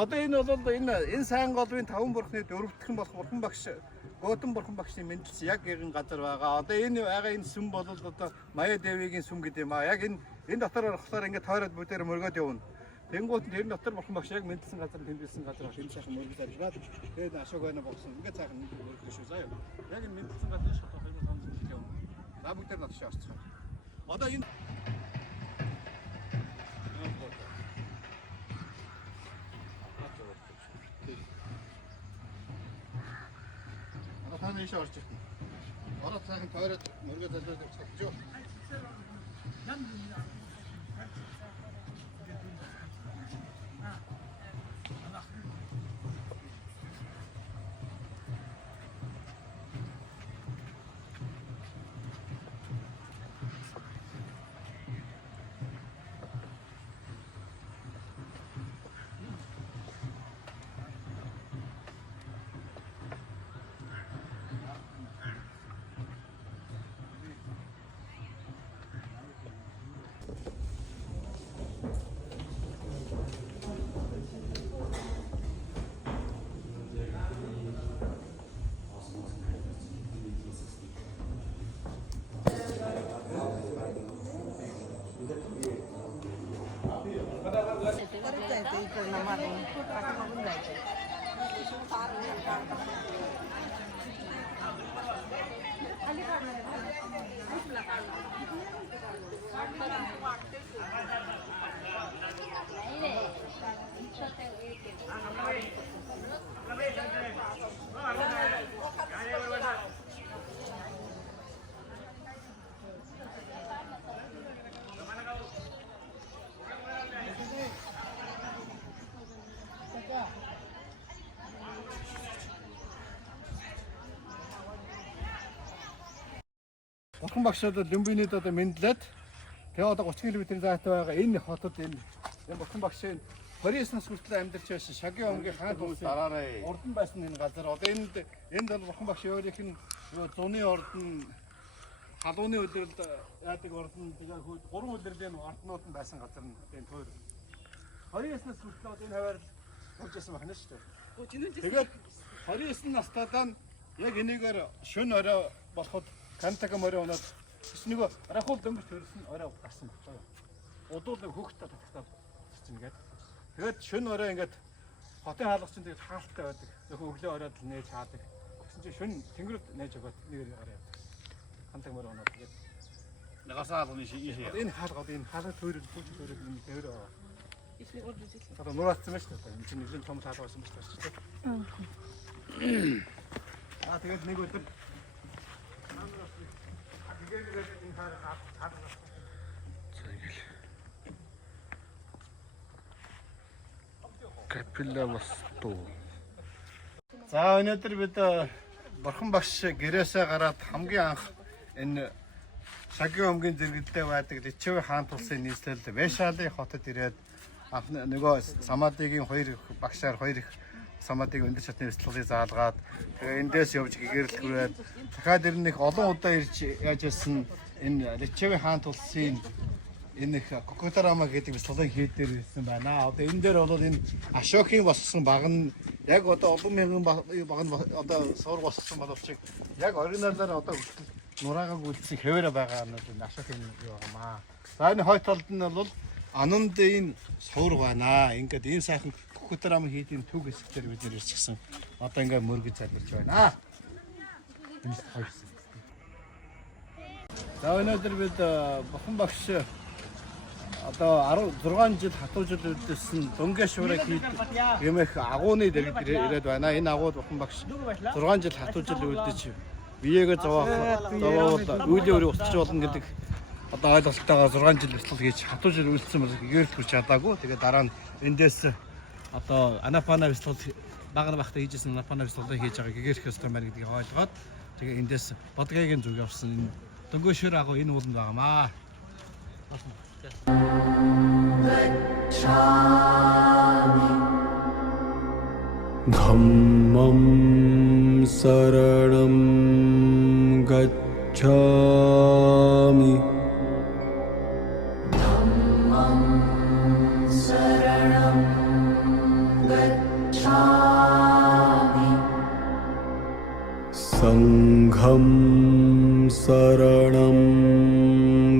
одоо энэ бол энэ сайн голын 5 бурхны 4-р болох бурхан багш Готон бурхан багшийн мэндэлс яг гэрэн газар байгаа. Одоо энэ байгаа энэ сүм бол одоо Мая Девигийн сүм гэдэг юм аа. Яг энэ дотор орохлоор ингээд тойроод бүтээр мөргөөд явна. Тэнгуут нь тэр дотор бурхан багш яг мэндэлсэн газар тэмдэглэсэн газар энэ сайхан мөргөж авчираад тэгээд ашиг байна болсон. Ингээд сайхан мөргөж шүү заа юу. Яг энэ мэндэлсэн газар шат 2500 жил явна. За бүтээр натш орцсон. Одоо энэ Таны иш орж ирсэн. Ороод сайхан тойроод мөргөө залуулж авчихж юу. Бурхан багшуудад Люмбинид одоо мэдлээд тэгээ одоо 30 км зайтай байгаа энэ хотод энэ бурхан багшийн 29 нас хүртэл амьдарч байсан Шагийн омгийн хаан тулсын ордон байсан энэ газар. Одоо энд бол бурхан багш өөрийнх нь зуны ордон халууны үлрэлд яадаг ордон тэгээ 3 үлрэлийн орднууд нь байсан газар нь энэ тойр. 29 нас хүртэл одоо энэ хаваар болж байсан байна шүү дээ. Тэгээд 29 настайдаа яг энийгээр шөнө орой болоход Кантага морин унаад нэг рахул дөнгөж төрсөн орой гарсан байна. Удуул нэг хөөхтэй татагтаад чинь ингээд. Тэгээд шөнө орой ингээд хотын хаалгач чинь тэгээд хаалттай байдаг. Зөвхөн өглөө оройд л нээж хаадаг. Гэсэн чинь шөнө тэнгэрд нээж өгөөд нэгээр гараа явдаг. Кантага морин унаад тэгээд нагасаа хаалганы шийшээ. Энэ хаалга төрөл энэ дээр ихний гол үзэл. Одоо нураацсан байна шүү дээ. Энэ чинь нэлийн том хаалга байсан байна шүү дээ. Тэгээд нэг өдөр Капилла Восту. За өнөөдөр бид бурхан багш гэрээсээ гараад хамгийн анх энэ Шагийн омгийн зэрэгтэй байдаг Личэвэ хаан тулсын нийслэл Вэшаалын хотод ирээд анх нөгөө Самадигийн 2 багшаар 2 их Самадиг өндөр шатны бэлтгэлийг заалгаад тэгээ эндээс явж гэгэрэлгүүрээд дахиад ирнэх олон удаа ирж яаж ирсэн энэ Личэвэ хаан тулсын энэ Кокотарама гэдэг бэлтгэлийг хийдээр ирсэн байна. Одоо энэ дээр бол энэ Ашокийн боссон баг нь яг одоо олон мянган баг нь одоо суур боссон боловч яг оригиналаар одоо нураагааг үлдсэн хэвээрээ байгаа нь энэ Ашокийн юу байгаамаа. За энэ хойд талд нь бол Анандын суур байна. Ингээд ийм сайхан Кокотарама хийдийн төг хэсгээр бид нэр ирчихсэн. Одоо ингээд мөргөж залбирч байна. Энэ хойсон. За өнөөдөр бид бурхан багш одоо 16 жил хатуу жил үлдсэн Дөнгө шуурыг гэмэх агууны дэргэд ирээд байна. Энэ агууд бурхан багш 6 жил хатуу жил үлдэж биеэгээ зовоол үйлийн өрөө устгаж болно гэдэг одоо ойлголттойгоо 6 жил бэлтгэл хийж хатуу жил үлдсэн бол гэрэлт хүрч чадаагүй. Тэгээд дараа нь эндээс одоо Анапана бэлтгэл баг багтаа хийжсэн Анапана бэлтгэлийг хийж байгаа гэгэрх ёстой байна гэдгийг ойлгоод тэгээ эндээс бодгойгийн зүг явсан Дөнгө шуур агуу энэ ууланд байгаамаа. Dhammam saranam gacchami. Dhammam saranam gacchami. Sangham Saranam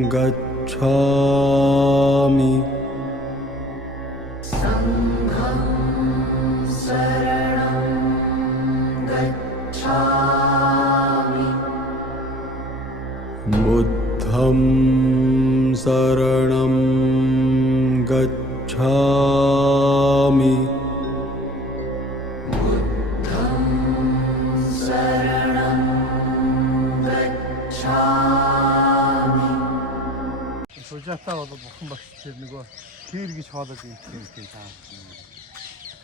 Gacchami Buddham Saranam Gacchami Сужаатаа бол бурхан багш тэр нөгөө хэр гэж хоолой гэдэг юм таа.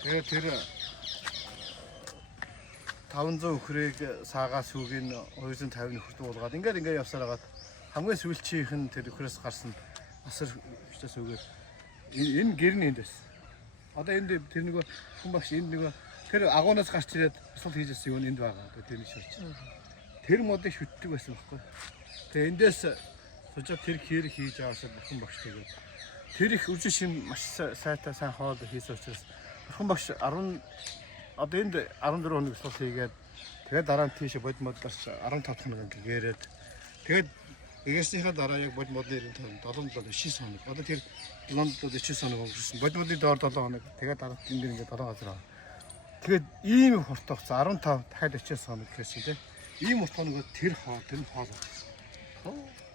Тэгээ тэр 500 өхрийг саагаас үгийн 250 нөхөрт уулгаад ингээд явсаар хагаад хамгийн сүүлчийнх нь тэр өхрөөс гарсан асар хүчтэйс үгээр энэ гэрний энд байсан. Одоо энд тэр нөгөө бурхан багш энд нөгөө тэр агуунаас гарч ирээд бусал хийжсэн юм энд байгаа. Тэр нэг ширч. Тэр модыг шүтдэг байсан байхгүй. Тэгээ эндээс сужаа тэр хэр хийж аваасаа бурхан багш тэгээд тэр их үжи шин маш сайтай сайн хоол хийсэн учраас бурхан багш 10 одоо энд 14 хоног бусал хийгээд тэгээд дараа нь тийш бодмод гарч 15 хоног гээрээд тэгээд эгээснийхээ дараа яг бодмодны 7 9 хоног одоо тэр 7 9 хоног өнгөрсөн бодмодны доор 7 хоног тэгээд дараа нь ингээд 7 газар аа тэгээд ийм хурд хугацаа 15 дахиад 30 хоног гэсэн тийм ийм хурд хоногоо тэр хоол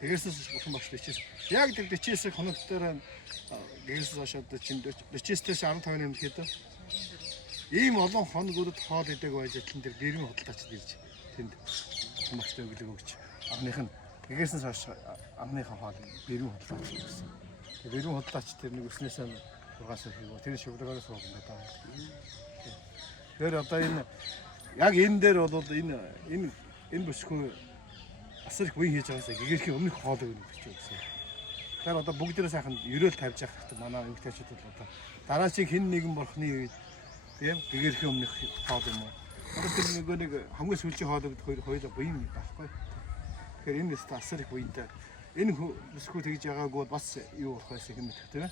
Тэгээс бурхан багш дэчээс яг тэр дэчээс хоног дээр гэрээс хашаад чинь дэчээсээс 15 нэмэлт хийдэг. Ийм олон хоногудад хоол идэг байж тэн дээр гэрийн хөдөлгөөч дэрж тэнд бурхан багштай өглөг өгч анхных нь гэрээсээс хаш анхныхаа хоол гэрийн хөдөлгөөч гэсэн. Тэр гэрийн хөдөлгөөч тэр нэг өснөөс нь 6 сар хийгөө тэр шивлэгээрээ суугаад байгаа. Тэр одоо энэ яг энэ дээр бол энэ бүсгүй асар их үе хийж байгаасаа гэгэрхийн өмнөх хоол өгнө гэж үзсэн. Тэгэхээр одоо бүгдээрээ сайхан ерөөл тавьж явах хэрэгтэй манай эмэгтэйчүүд бол одоо дараагийн хэн нэгэн бурхны үед тийм гэгэрхийн өмнөх хоол юм уу. Одоо тэр нэг хамгийн сүүлийн хоол өгд хоёулаа буян байхгүй. Тэгэхээр энэ нэст асар их буянтай. Энэ бүсгүй тэгж байгаагүй бас юу болох байсан юм бэ тийм ээ.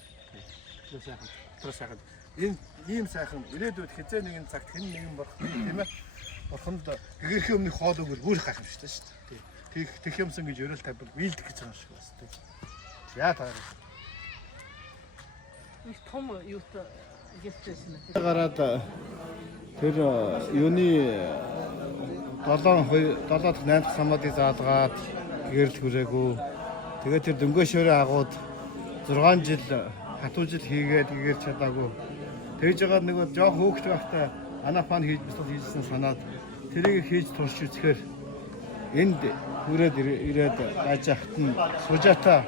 Тэр сайхан энэ ийм сайхан ирээдүйд хязгаар нэгэн цагт хэн нэгэн бурхны тийм ээ. Бурханд гэгэрхийн өмнөх хоол өгвөл бүр гайхах шүү дээ. Тэг юмсан гэж ерөөл тавьбал биелдэх гэж байгаа юм шиг байна тийм. Яа таарах. Их том юутай гэлтэйсэн. Гараад тэр юуны 7 дахь 8 дахь самаадыг заалгаад гэрэл хүрээгүй. Тэгээд тэр дөнгөшөөрөө агууд 6 жил хатуу жил хийгээд гэгэрч чадаагүй. Тэгж байгаа нэг жоох хөөгч байхдаа анафан хийж бисэл хийжсэн санаад тэрийг хийж турш үзэхээр энд хүрээд ирээд байж ахт нь сужаата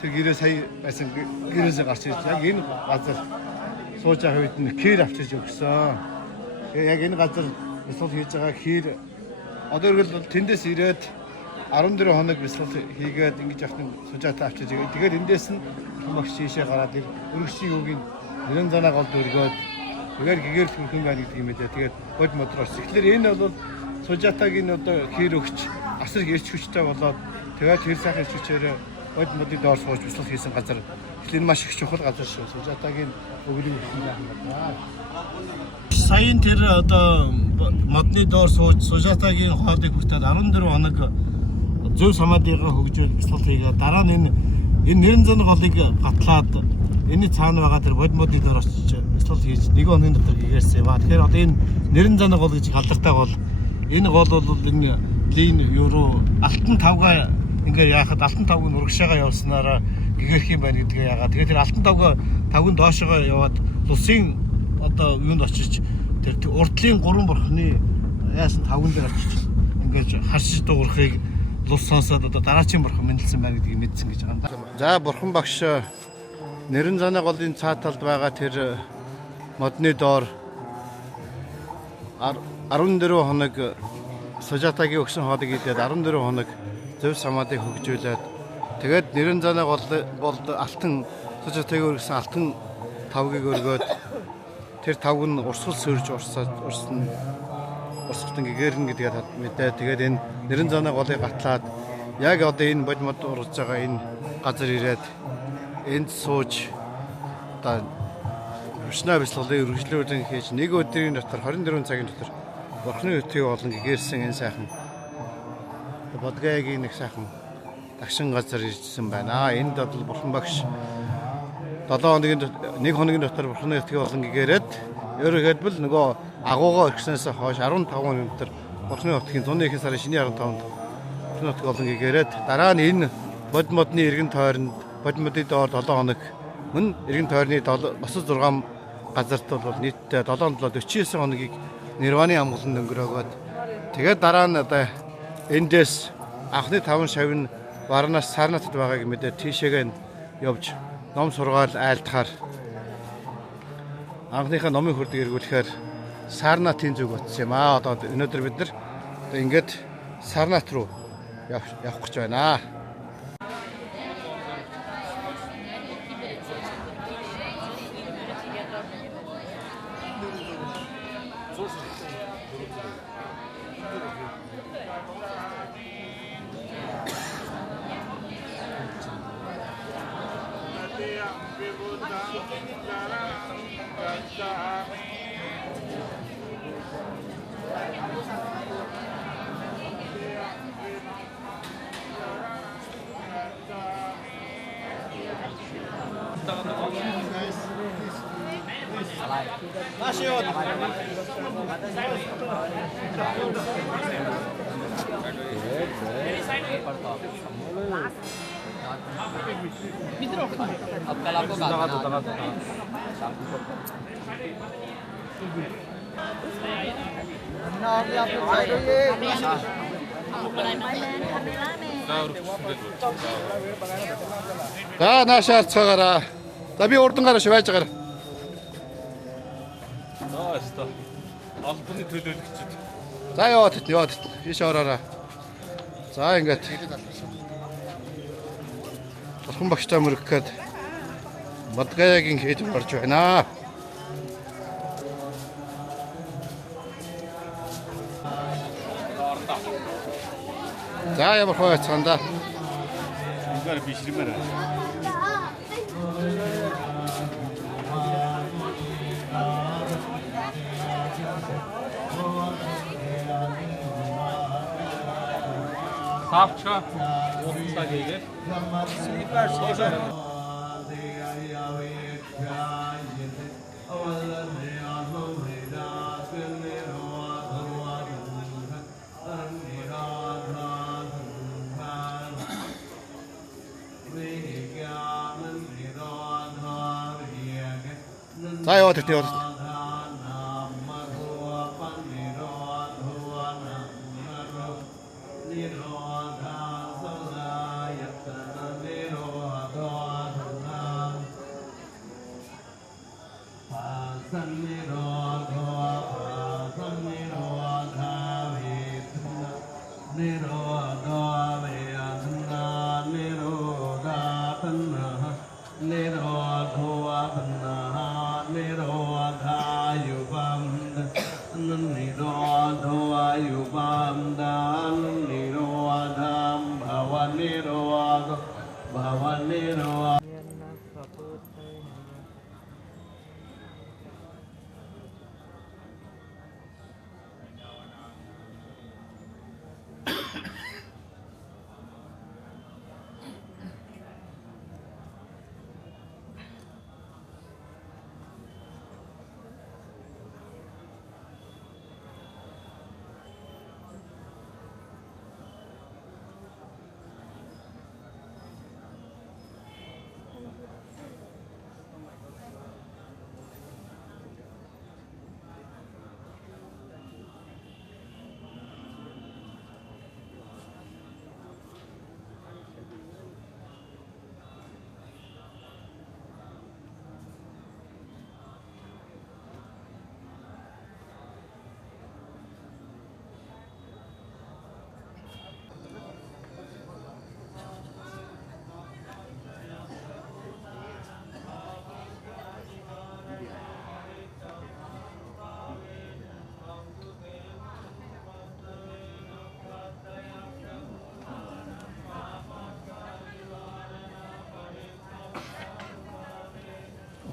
тэр гэрээ сая байсан гэрээсээ гарч ирж яг энэ газар сууж байгаа үед нь кэр авчирж өгсөн. Тэгээ яг энэ газар бисэл хийж байгаа кэр одоо ирвэл тэндээс ирээд 14 хоног бисэл хийгээд ингэж ахт нь сужаата авчирж байгаа. Тэгээд эндээс нь багш шишээ гараад өргөсийн үгийн нэрэн занаа голд өргөөд тэгээд гэгэрл хөрхөн байна гэдэг юм ээ. Тэгээд бод модроос. Тэгэхээр энэ бол сужаатагийн одоо хэр өгч асар гэрч хүчтэй болоод тэгээд тэр сайхан хүчээрээ бод модын доор сууж бяцлал хийсэн газар. Тэгэхээр энэ маш их чухал газар шүү. Сужаатагийн өглөө хийсэн байна. Саяын тэр одоо модны доор сууж сужаатагийн хоолыг хүртээд 14 хоног зөв самаадыгаа хөгжүүл бяцлал хийгээд дараа нь энэ нэрэн зан голыг гатлаад энэ цаана байгаа тэр бод модны доор очиж бяцлал хийж 1 хоногийн дотор гэгэрсэн юм аа. Тэгэхээр одоо энэ нэрэн зан гол гэж халдартай бол энэ гол бол энэ лин евро алтан тавга ингээ яахад алтан тавг нь урагшаага явснараа гэгэрх юм байна гэдгээ яагаад. Тэгээд тэр алтан тавгын доошоо яваад улсын одоо юунд очиж тэр урдлын 3 бурхны яасан тавган дээр очиж ингээд харшиж дуурахыг лус сонсоод одоо дараачийн бурхан мэдлсэн байна гэдгийг мэдсэн гэж байгаа юм. За бурхан багш нэрэн занаа голын цаа талд байгаа тэр модны доор 14 хоног сужаатагийн өгсөн хоолыг идээд 14 хоног зөв самаадыг хөгжүүлээд тэгээд нэрэн занаа гол алтан сужаатагийн өргөсөн алтан тавгийг өргөөд тэр тавг нь урсгал сөрж урсгалтын гэгэрнэ гэдгээ мэдээ. Тэгээд энэ нэрэн занаа голыг гатлаад яг одоо энэ бодмод урж байгаа энэ газар ирээд энд сууж одоо Вишна бяцлаглалын үргэлжлүүлэн хийж 1 өдрийн дотор 24 цагийн дотор Бурхны өтгийг олон гэгэрсэн энэ сайхан Бодгаягийн нэг сайхан тагшин газар ирсэн байна. Энд бол Бурхан багш 7 хоногийн дотор Бурхны өтгийг олон гэгэрээд ерөнхийдөө нөгөө агуугаа өргснөөс хойш 15 хоног дотор Бурхны өтгийн зуны ихэнх сарын шиний 15-нд Бурхны өтгийг олон гэгэрээд дараа нь энэ бодмодны эргэн тойронд бодмодын доор 7 хоног мөн эргэн тойрны 36 газарт бол нийтдээ 7-49 хоногийг Нирваны амгалан өнгөрөөгөөд тэгээд дараа нь одоо эндээс анхны 5 шавь нь Варанас Сарнатад байгааг мэдээ тийшээгээ явж ном сургаал айлтахаар анхныхаа номын хүрдэг эргүүлэхээр Сарнатын зүг утсан юм аа. Одоо өнөөдөр бид нар одоо ингээд Сарнат руу явах гэж байна. За наашаар цагаараа. За би урдан гараа шивэж гараа. Албаны төлөөлөгчд. За яваад ийш ороороо. За ингээд Бурхан багштай мөрөггээд Бодгаягийн хэд орж байна. За ямар хөө цаанда. Эндээр бишрэмээр. Савчка уутаа хийгээд слипер шоошоо За яваад.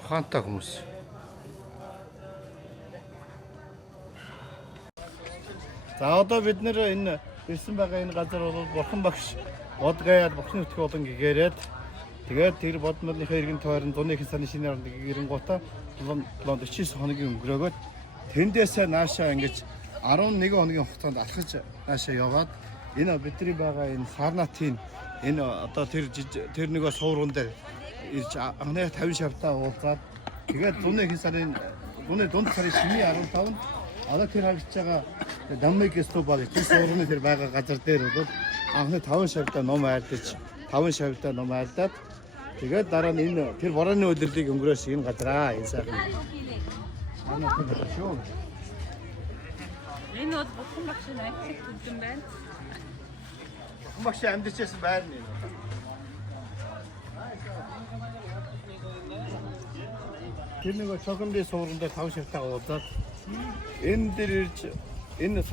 Ухаантай хүмүүс. За одоо бид нэр энэ ирсэн байгаа энэ газар бол бурхан багш бодгаяад бурхны өтгөө болон гэгээрээд тэгээд тэр бодмолынхаа иргэн тойрон зуныхын сарын шинээр орнд гэрэнгуутаа 49 хоногийн өнгөрөөгөөд тэндээсээ наашаа ингэж 11 хоногийн хугацаанд алхаж наашаа яваад энэ бидний байгаа энэ Сарнатын энэ одоо тэр нөгөө суурган дээр ирж анхны 50 шавтаа уулзаад тэгээд зуныхын сарын зуны дунд сарын шинийн 15-нд одоо тэр харагдж байгаа Даммыг стопаг тэр суурганы тэр байгаа газар дээр бол анхны 5 шавтаа ном айлдаж 5 шавтаа ном айлдаад тэгээд дараа нь энэ тэр борооны өдөрлийг өнгөрөөс энэ газараа энэ сайхан Сарнатын газар шүү. Энэ бол бурхан багшийн амьдлах үдэн байна. Бурхан багшийн амьдчээс байр нь. Тэр нэг чоконды суурган дээр 5 шавтаа уулзаад энэ дээр ирж энэ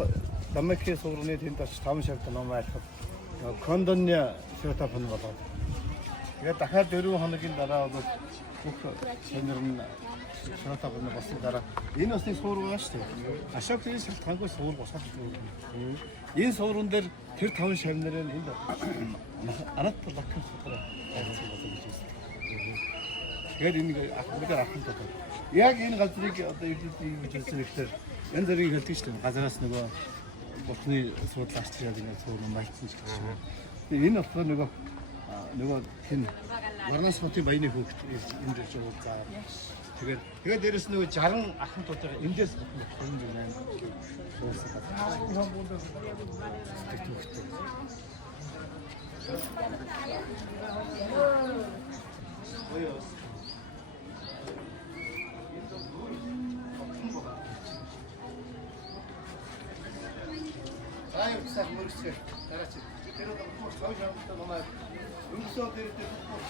Даммгийн суурганы тэнд очиж 5 шавтаа ном айлхад кондоны шавтаа болоод тэгээд дахиад 4 хоногийн дараа бол бүх сонир нь шавтаа болсон дараа энэ усны суурган шүү дээ. Ашогийн шалтгаангүй суург босгож байгаа. Энэ суурган дээр тэр 5 шавнаар энд арат лакхан суурган байсан гэж байна. Тэгээд энэ ахмадаар ахын тоо. Яг энэ газрыг одоо идэвхтэй гэж хэлсэн ихтэй энэ зэрэг хэлдэг шүү дээ. Газараас нөгөө бурхны суудлаарч яг энэ суурган байлцсан ч гэж байна. Тэгээд энэ болохоор нөгөө хин Варнас хотын баяны хүүхд энэ дээр жоо заа. Тэгээд дээрэс нөгөө 60 ахын тоо байгаа эндээс энэ юм байна. Аа явцсан мөрөсгөө дараач. Тэр одоо цааш явахтаа намайг өнгөсөө дээр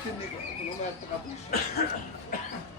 тэр нэг намайг гадаг шүү.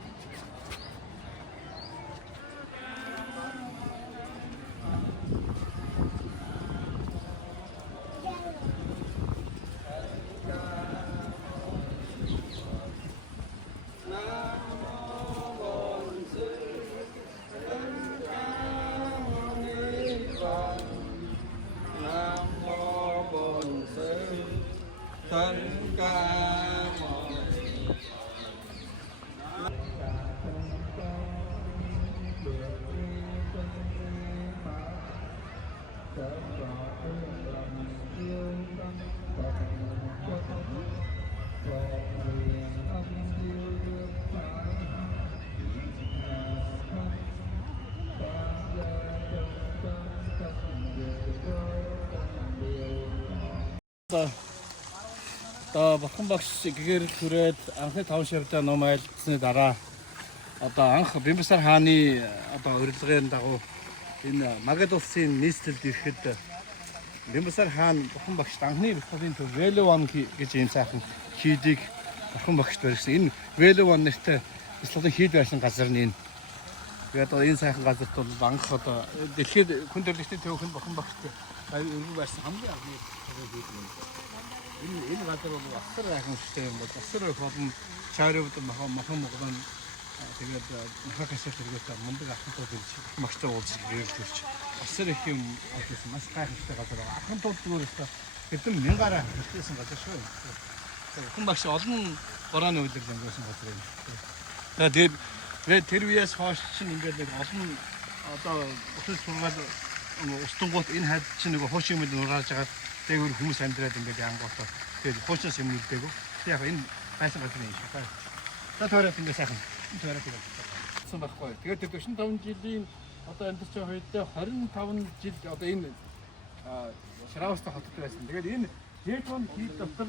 Одоо бурхан багш гэгээр түрээд анхны 5 шавтаа ном айлдсны дараа одоо анх Бимбисар хааны одоо урилгын дагуу энэ Магад улсын нийслэлд ирэхэд Бимбисар хаан бурхан багшд анхны бяцлалын төв Велован гэж ийм сайхан хийдийг бурхан багшд барьсан. Энэ Велован нэртэй бяцлалын хийд байсан газар нь энэ. Тэгээд одоо энэ сайхан газарт бол анх одоо дэлхийд хүн төрөлхтөнд төвхөн бурхан багшд өргөн барьсан хамгийн анхны хийд юм. Энэ газар бол асар айхан шигтэй юм бол асар их олон чарууд махан муган тэгээд хакасаа тэргүүтээ мундаг ахантууд ирж магтаа уулзж ирж асар их юм олсон маш гайхалтай газар. Ахантууд зүгээр өстой хэдэн мянгаараа хэлсэн газар шүү. Хүн багш олон борооны үйлдэл зөнгөөсөн газар юм. Тэгээд тэр үеэс хойш чинь ингээд нэг олон одоо өсөж сургаад устангууд энэ хайд чинь нэг хуучин юм нурааж байгаа. Тэгвэл хүмүүс амьдраад ингээд янгоото. Тэгээд хуучаас юм үлдээгүй. Яг энэ байсан газар юм шиг. За тойроод ингээд сайхан. Тойроод гэсэн байхгүй. Тэгээд тэр 45 жилийн одоо амьдарч байгаа үед 25 жил одоо энэ Шраустай хотод байсан. Тэгээд энэ Жэкон хийд дотор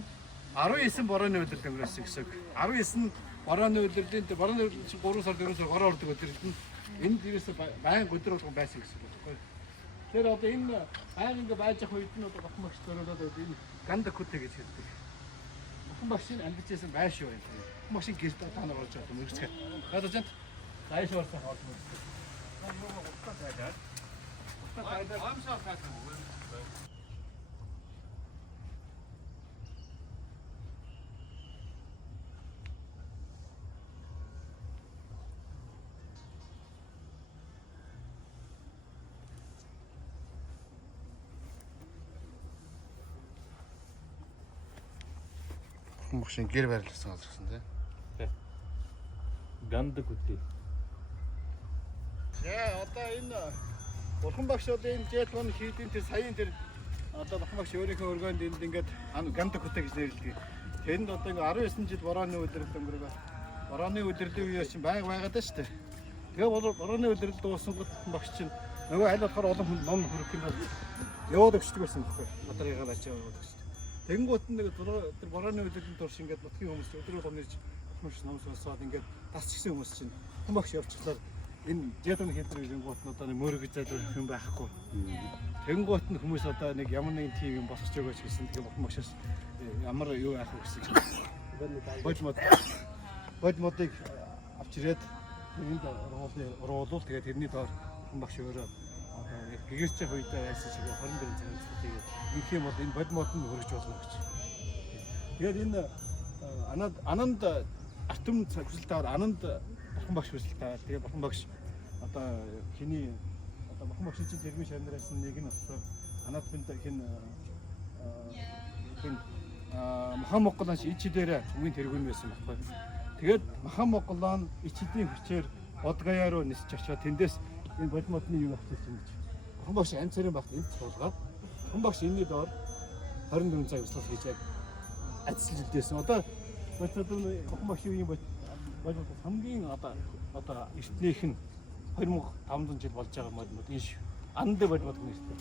19 борооны үйлдэл өнгөрөөсөн гэсэн. 19 борооны үйлдлийн тэр борооны үйлдэл 3 сар 4 сар гороо ордог өдрөлд нь энэ дээрээс баян өдөр болгон байсан гэсэн байхгүй. Тэр одоо энэ баян ингээ байж ах үед нь одоо бурхан багш төрөлөөд энэ Гандакүтэ гэж хэлдэг. Бурхан багшийн амьдчээсэн байш юу юм. Бурхан багшийн гэрт та нар орж байгаа юм мөрцгөө. Одоо жанд дайш орсон хоол мөрцгөө. бурхан багшийн гэр барилсан газар гэсэн тий. Гандаг үтэй. Яа одоо энэ бурхан багш одоо энэ J1 хийдийн тэр саяын тэр одоо бурхан багш өөрийнхөө өргөөнд энд ингээд гандаг хөтэй гэж нэрлэдэг. Тэнд одоо ингээ 19 жил борооны удирдал өнгөрөөгөө. Борооны удирдлагын үеэр чинь байгаад даа шүү дээ. Тэгээ борооны удирдал дууссан бурхан багш чинь нөгөө аль болохоор олон хүн ном хөрөх юм бол яваад өгчдөг байсан байхгүй. Надрыгаа лаач яваад өгчдөг. Тэнгуут нэг тэр борооны удирдлагын турш ингээд нутгийн хүмүүс өдрөө гомнож хүмүүс ном сонсоод ингээд тасчихсан хүмүүс чинь бурхан багш явчихлаа. Энэ J1 хийдэг гингуут нь одоо мөрөг зайлуулах юм байхгүй. Тэнгуут нь хүмүүс одоо нэг ямар нэгэн тим юм босгож өгөөч гэсэн. Тэгээ бурхан багшаас ямар юу яах вэ гэсэн. Бодмодыг авч ирээд энд оруулуул тэгээд тэрний доор бурхан багш өөрөө одоо гэгэрч явах үедээ яасан шиг 24 цагаас тэгээд их юм бол энэ бодмод нь хөргөж болно гэж. Тэгээд энэ ананд артем хүсэлт аваад ананд бурхан багш хүсэлт аваад тэгээд бурхан багш одоо хиний одоо бурхан багшийн чинь тэрмийн шамнараас нэг нь болохоор анаад бинт хин Махан Монголоос ичи дээр хамгийн тэргүүн байсан байхгүй. Тэгээд Махан Монголоон ичидийн хүчээр Бодгаяа руу нисч очоод тэндээс энэ бодмодны юу авчихсан гэж. Бурхан багш амь царийн багт энд суулгаад бурхан багш энэний доор 24 цаг услах хийж яг ажиллаж илдээсэн. Одоо бурхан багшийн үеийн бодмод хамгийн одоо эртнийх нь 2500 жил болж байгаа бодмод энэ шүү. Анд бодмод нэртэй.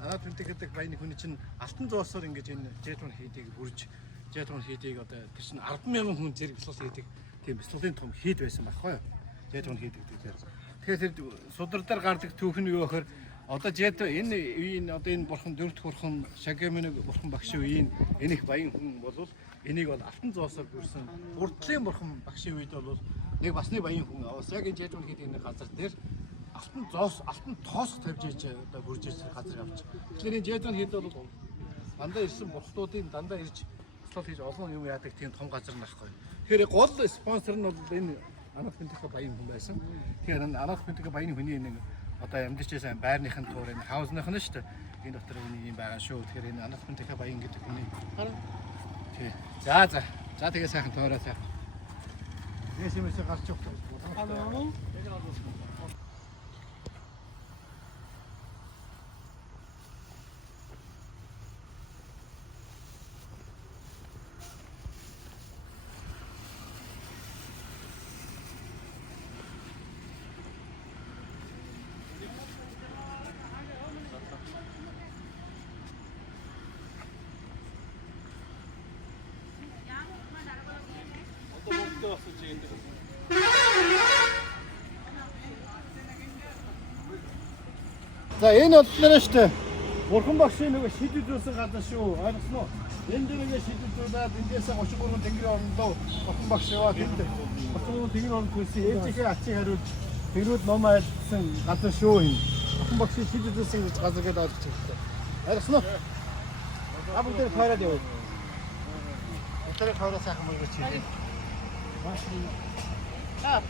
Анаад бинтэг гэдэг баяны хүний чинь алтан зоосоор ингэж энэ J1 хийдийг бүрж J1 хийдийг одоо тэр чинь 100000 хүн зэрэг бяцлал хийдэг тийм бяцлалын том хийд байсан байхгүй юу? J1 хийдэг тэгэхээр. Тэгэхээр тэр судралаар гардаг түүх нь юу гэхээр одоо J1 энэ үеийн одоо энэ бурхан дөрөвт бурхан Шагямын бурхан багшийн үеийн энэ их баян хүн болвол энийг бол алтан зоосоор бүрсэн урдлын бурхан багшийн үед бол нэг басны баян хүн аваас яг энэ J1 хийдэг энэ газар дээр алтан тоосох тавьж ич одоо бүрж ирсэн газар явж. Тэгэхээр энэ J1 хэд бол дандаа ирсэн бурхдуудын дандаа ирж туслал хийж олон юм яадаг тийм том газар нахгүй. Тэгэхээр гол спонсор нь бол энэ Анаад Бинтэг баян хүн байсан. Тэгэхээр Анаад Бинтэг баян хүний нэг одоо амьдарч байсан байрных нь туур энэ хаусных нь шүү дээ. Энэ дотор үний юм байгаа шүү. Тэгэхээр энэ Анаад Бинтэг баян гэдэг хүний. Тий. За тэгээ сайхан туураа сайхан. Ясэмээс гарч өгөх. Алуу. За энэ бодлоо шүү дээ. Бурхан багшийн нөгөө шийдвэрлсэн газар шүү. Ойлгосон уу? Энд нэг шийдвэрлээд эндээс 33 тэнгэрийн орондоо бурхан багш яваад энд 33 тэнгэрийн оронд хүлсэн ээжийнхээ ачийг хариулж тэрүүд ном айлтсан газар шүү энэ. Бурхан багшийн шийдвэрлсэн газар гэдэг ойлгож байна. Ойлгосон уу? Абар дээр таараад явуу. Тэр хавраа сайхан мөргөж хийлээ. Машин. Аа.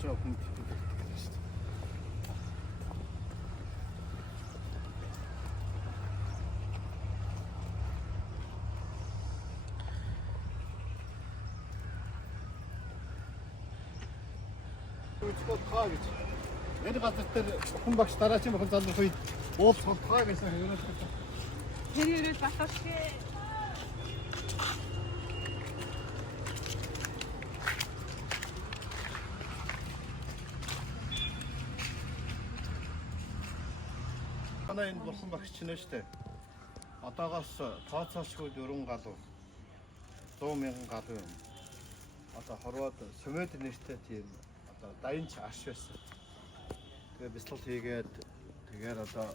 조금 таа гэж. Энэ газар дээр хүн багш дараагийн бүхэн залуух үед уул цолтгаа гэсэн юм. тэрийгээ баталгаа. Манай энэ бурхан багш чинь шүү дээ. Одоогоос тооцоошгүй 4 галуу 100,000 галуу юм. одоо хорвоод Сумед нэртэй тийм одоо даянч арш байсан. Тэгээ бяцлал хийгээд тэгээд одоо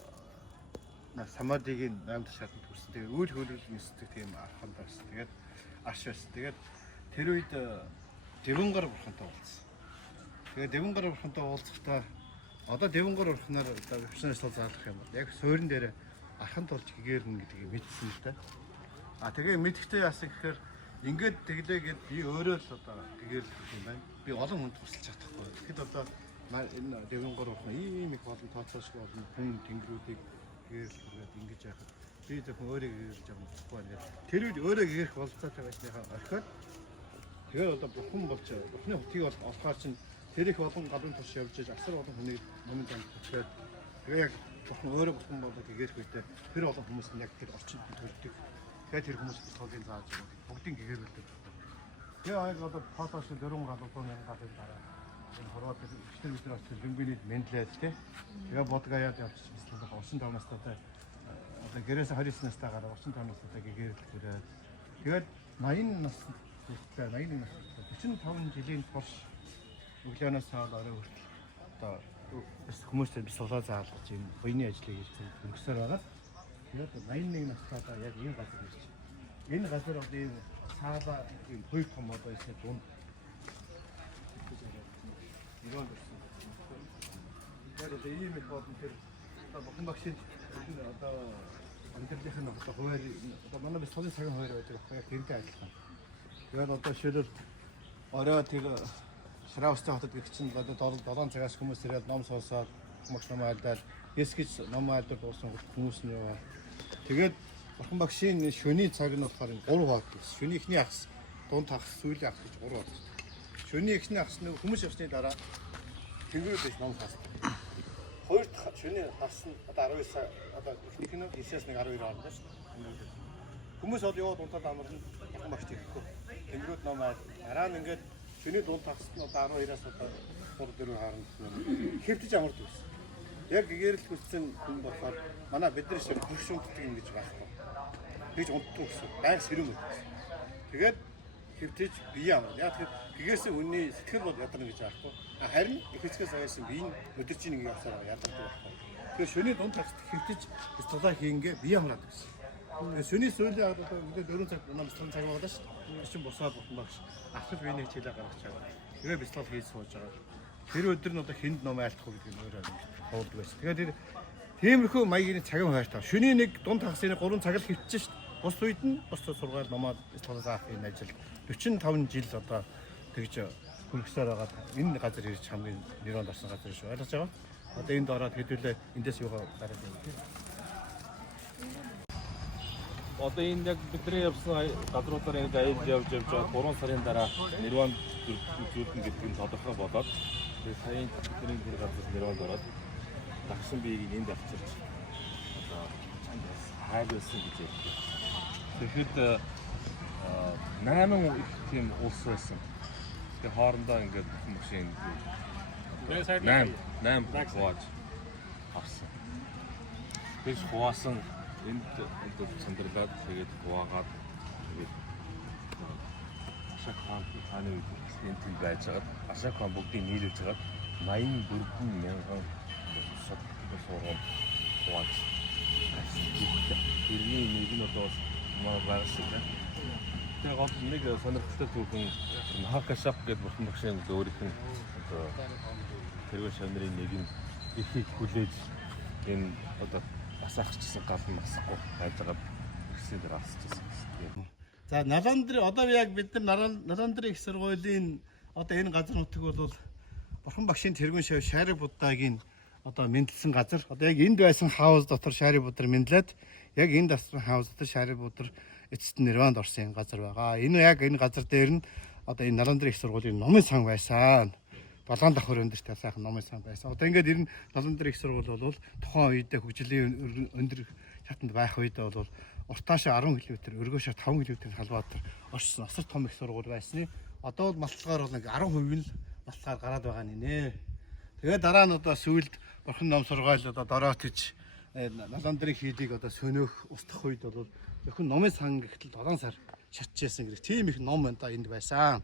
самадигийн 8 шатанд хүрсэн. Тэгээд үйл хөлөг нисдэг тийм архан байсан. Тэгээд арш байсан. Тэгээд тэр үед Дэвэнгар бурхантай уулзсан. Тэгээд Дэвэнгар бурхантай уулзахдаа одоо Дэвэнгар бурхнаар одоо вивчнээс заалах юм бол яг суурин дээр архан тулж гэгэрнэ гэдгийг мэдсэн л да. Тэгээ мэдхтэй яасан гэхээр ингээд тэглээ гэд би өөрөө л одоо гэгэрлэх юм байна. Би олон хүнд тусалж чадахгүй. Тэгэхэд одоо энэ Дэвэнгар ухаан ийм их олон тооцоолж болно. Хүн тэнгэрүүдийг гэгэрлэхэд ингэж яхад би зөвхөн өөрөө гэгэрлж байгаа юм болохгүй ингээд. Тэр үед өөрөө гэгэрх болцоотой байсныхаа орхиод тэгээд одоо бурхан болж бурхны хотыг олохоор чинь тэр их олон гадуур турш явж иж асар олон хүнийг момент амт төчөөд тэгээ яг бурхан өөрөө бурхан болоо гэгэрх үедээ тэр олон хүмүүс нь яг тэр орчинд төрдөг. Тэгээд тэр хүмүүс бэлтгэлийг зааж бүгдийг гэгэрүүлдэг. Тэгээ аяг одоо фотош дөрвөн гадуур гадуур дараа энэ хорвоод ихтэй бид нар очиж лүмбиний мендлээд тий. Тэгээ бодгаяад явчих гэсэн 35 настай одоо гэрээс 29 настай гараа 35 настай гэгэрэлт хүрээд тэгээд 80 нас хүртэл 81 нас 45 жилийн турш өглөөнөөс хойш орой хүртэл одоо хүмүүстэй би сулаа заалгаж энэ буйны ажлыг хийж өнгөсөр байгаа. Тэгээд 81 настай яг энэ газар ирж байна. Энэ газар одоо ийм цаалаа ийм хоёр том одоо эсвэл дунд ирүүн дурсан. Тэгээд одоо ийм их болон тэр одоо бүхэн багшийн одоо амьдралынх нь одоо хуваар одоо манай би солон цагаан хуваар байж байгаа яг тэрнтэй адилхан. Тэгээд одоо шилэл орой тэр Шраустай хотод гэх чинь одоо 7 цагаас хүмүүс ирээд ном сонсоод хүмүүс ном айлдаад эсгэж ном айлдаад дууссан хүмүүс нь яваа. Тэгээд бурхан багшийн шөний цаг нь болохоор 3 хот гэсэн. Шөний ихний агс, дунд агс, сүүлийн агс гэж 3 хот. Шөний ихний агс нь хүмүүс явсны дараа тэнгэрүүд дэш ном хасдаг. Хоёр дахь шөний хас нь одоо 19 одоо ихнийх нь 9-аас 12 хооронд шүү дээ. Хүмүүс одоо яваад унтаад амарна бурхан багш тэгэхгүй. Тэнгэрүүд ном айл дараа нь ингээд шөний дунд агс нь одоо 12-аас одоо 3-4 хооронд хэвтэж амардаг байсан. Яг гэгэрэл хүссэн хүн болохоор манай бид нар шиг хөрш унтдаг юм гэж байхгүй. Тэгж унтдаг гэсэн. Байг сэрүүн байдаг. Тэгээд хэвтэж бие амарна. Яг тэр гэгээсэн хүний сэтгэл бол ядарна гэж байхгүй. Харин их хэсгээс аяасан бие нь өдөрч нэг явсаар ядардаг байхгүй. Тэгээд шөний дунд агс хэвтэж бяцлалаа хийнгээ бие амраад гэсэн. Тэгээд шөний сүүлийн одоо мэдээ 4 цаг намслан цаг байгаа шүү дээ. Чин босоод бурхан багш ахлах биенийг хилээ гаргаж байгаа. Тэгээд бяцлал хийж сууж байгаа. Тэр өдөр нь одоо хүнд ном айлтах гэдэг нь өөрөө ховд байсан. Тэгээд тэр тиймэрхүү маягийн цагийн хуваартай. Шөний нэг дунд хагасны 3 цаг л хөвчсөн шүү дээ. Бус үед нь бус сургаал номоод бяцлал заах энэ ажил 45 жил одоо тэгж хөргсөөр байгаа. Энэ газар ирж хамгийн нэрөнд орсон газар шүү. Ойлгож байгаа? Одоо энд ороод хэдүүлээ эндээс юугаа гараад байна тийм. Одоо энэ яг бидний явсан гадруудаар ингэ аялал явж байгаа 3 сарын дараа Нирван зүудэн гэдэг нь тодорхой болоод тэгээд саяын бидний тэр газар Нирванд ороод дагсан биеийг энд авчирч одоо чангаас хайрлуулсан гэж ярьдаг. Тэгэхэд 8 их тийм улс байсан. Тэгээд хоорондоо ингээд машин 8 хувааж авсан. Тэгж хуваасан энд цэндэрлээд тэгээд хуваагаад тэгээд Ашак хааны энд байж байгаа. Ашак хаан бүгдийг нийлүүлж байгаа. 84,000 сод сургууль хувааж. Тэрний нэг нь одоо маа байгуулсан тийм. Тэр гол нэг сонирхолтой түүхэн Нахакашап гэдэг бурхан багшийн өөрийнх нь одоо тэрвэр шамрын нэг нь ихийг хүлээж энэ одоо асаахчсан гал нь асахгүй байж байгаа гэсэн дээр асчихсан. За Наландри одоо яг бид нар Наландри их сургуулийн одоо энэ газар нутаг бол бурхан багшийн тэргүүн шав Шари Буддагийн одоо мэдлсэн газар. Одоо яг энд байсан хаус дотор Шари Буддар мэдлээд яг энэ дасрын хаус дотор Шари Буддар эцэст нь Нирванд орсон газар байгаа. Энэ яг энэ газар дээр нь одоо энэ Наландри их сургуулийн номын сан байсан. Балгаан давхар өндөр талайхан номын сан байсан. Одоо ингээд ер нь Наландри их сургууль бол тухайн үедээ хөгжлийн өндөр шатанд байх үедээ бол уртаашаа 10 км, өргөөшөө 5 км халбаатар орчсон асар том их сургууль байсан. Одоо бол малтгаар бол нэг 10% нь малтгаар гараад байгаа нэ. Тэгээд дараа нь одоо сүүлд бурхан ном сургаал одоо дороотж Наландри хийдийг одоо сөнөөх устгах үед бол зөвхөн номын сан гэхтэл 7 сар шатчихсан гэх тийм их ном энэ энд байсан.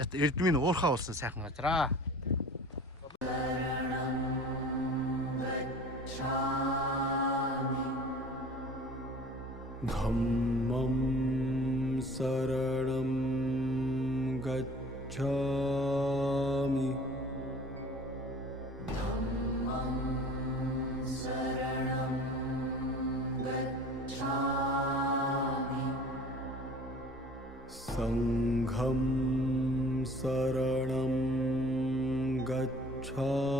Эрдмийн уурхаа болсон сайхан газраа. Dhammam saranam gacchami. Sangham saranam gacchami.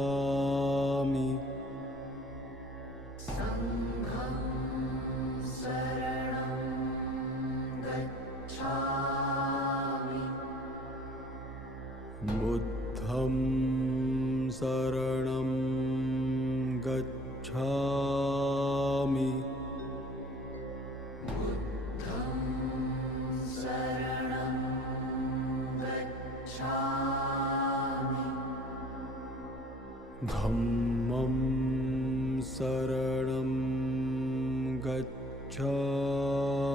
Buddham saranam gacchami. Dhammam saranam gacchami.